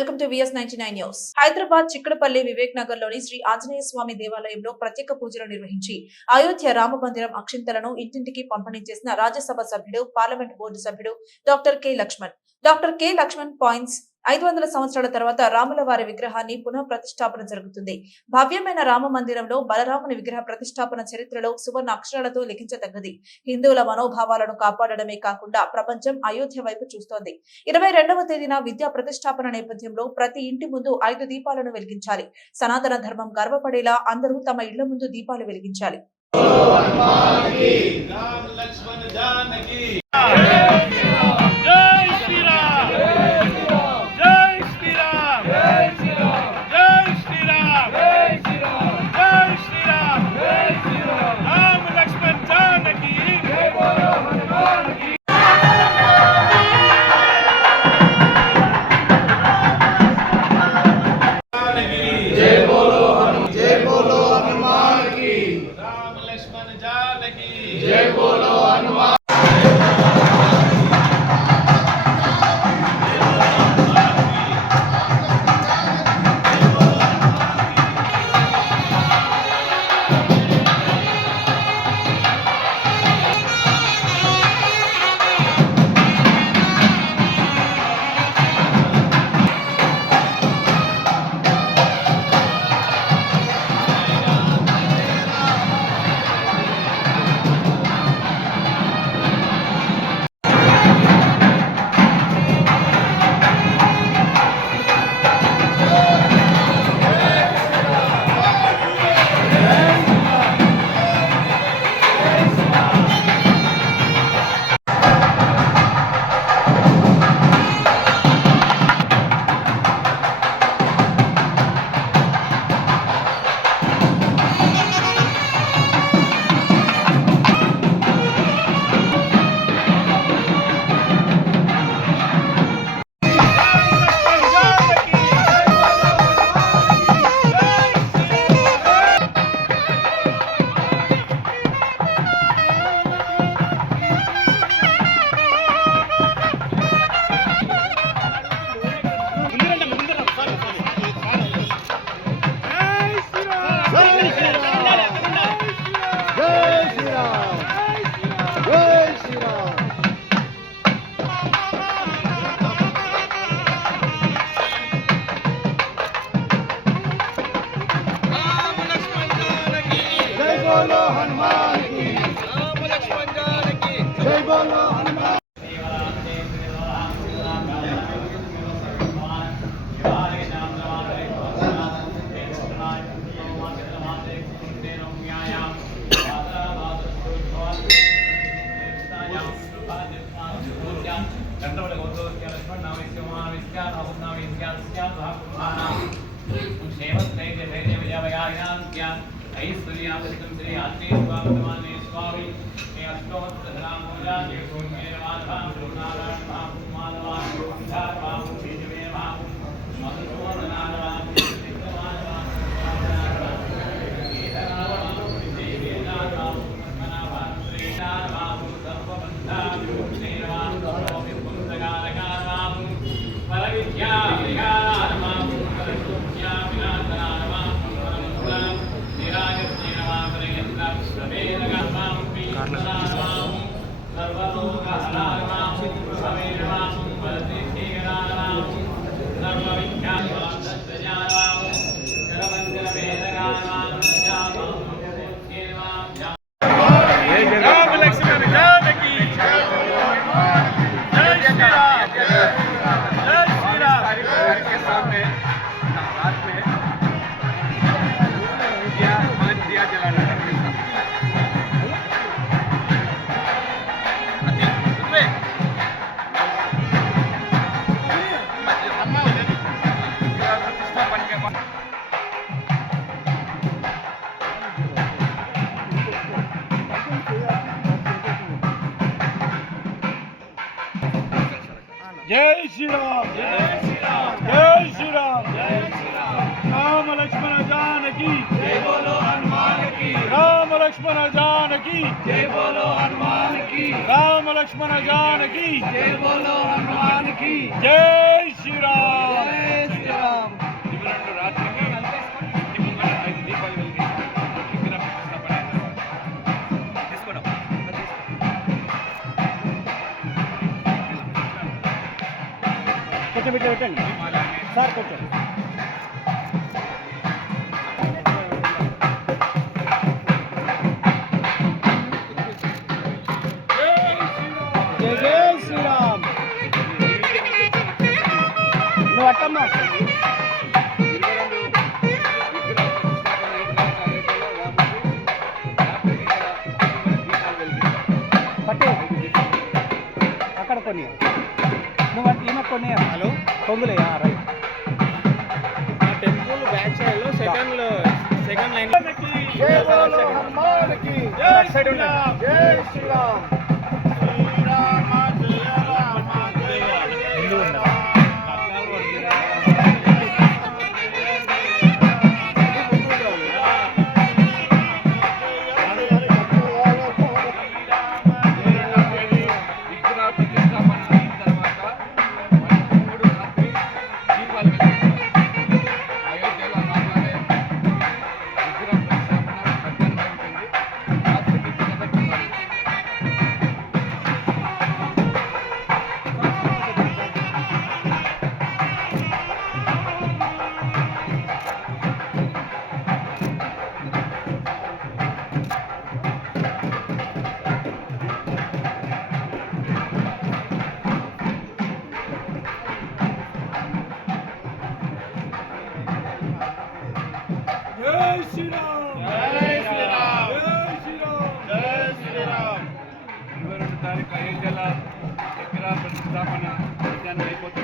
Welcome to VS99 news. Hyderabad Chikkadpally Vivek Nagar లోని శ్రీ ఆంజనేయ స్వామి దేవాలయంలో ప్రత్యేక పూజలు నిర్వహించి అయోధ్య రామ మందిరం అక్షింతలను ఇంటింటికి పంపిణీ చేసిన రాజ్యసభ సభ్యుడు, పార్లమెంట్ బోర్డు సభ్యుడు doctor K Laxman. Doctor K Laxman points 500 సంవత్సరాల తర్వాత రాముల వారి విగ్రహాన్ని పునః ప్రతిష్టాపన జరుగుతుంది. భవ్యమైన రామ మందిరంలో బలరాముని విగ్రహ ప్రతిష్టాపన చరిత్రలో సువర్ణ అక్షరాలతో లిఖించదగ్గది. హిందువుల మనోభావాలను కాపాడడమే కాకుండా ప్రపంచం అయోధ్య వైపు చూస్తోంది. 22వ తేదీన విద్యా ప్రతిష్టాపన నేపథ్యంలో ప్రతి ఇంటి ముందు 5 దీపాలను వెలిగించాలి. సనాతన ధర్మం గర్వపడేలా అందరూ తమ ఇళ్ల ముందు దీపాలు వెలిగించాలి. जय श्री राम, जय श्री राम, जय श्री राम, जय श्री राम। राम लक्ष्मण जानकी जय बोलो हनुमान की। राम लक्ष्मण जानकी जय बोलो हनुमान की। राम लक्ष्मण जानकी जय बोलो हनुमान की। जय శ్రీరామ్ జై శ్రీరామ్. ఇవి రాత్రికి ఇంటి ముంగట 5 దీపాలు వెలిగించి విగ్రహ ప్రతిష్టాపన అయిన తర్వాత తీసుకోవడం. కొంచెం ఇట్లా పెట్టండి సార్ కొంచెం. జై జై శ్రీరామ్. నువ్వు అట్టమ్మా. 22 విగ్రహ ప్రతిష్టాపన అయిన తర్వాత అయోధ్యలో రాముడు రాత్రికి ఇక్కడ దీపాలు వెలిగించారు. పట్టు అక్కడ కొన్ని నువ్వు ఈమె కొన్ని హలో కొంగులే రైట్. టెంపుల్ బ్యాక్ సైడ్ లో సెకండ్ లైన్ జై బోలో హనుమాన్కి జై శ్రీరామ్. జై శ్రీరామ్. శ్రీరామ జయ రామ జయ విగ్రహ ప్రతిష్టాపన అయిన తర్వాత 13 రాత్రి దీపాలు వెలిగించారు. అయోధ్యలో రామాలయం విగ్రహ ప్రతిష్టాపన మధ్యాహ్నం ఉంటుంది. రాత్రికి చిన్న దీపాలు. జై శ్రీరామ్. జై శ్రీరామ్. జై శ్రీరామ్. జై శ్రీరామ్. 22 తారీఖు అయోధ్యలో విగ్రహ ప్రతిష్టాపన మధ్యాహ్నం అయిపోతుంది.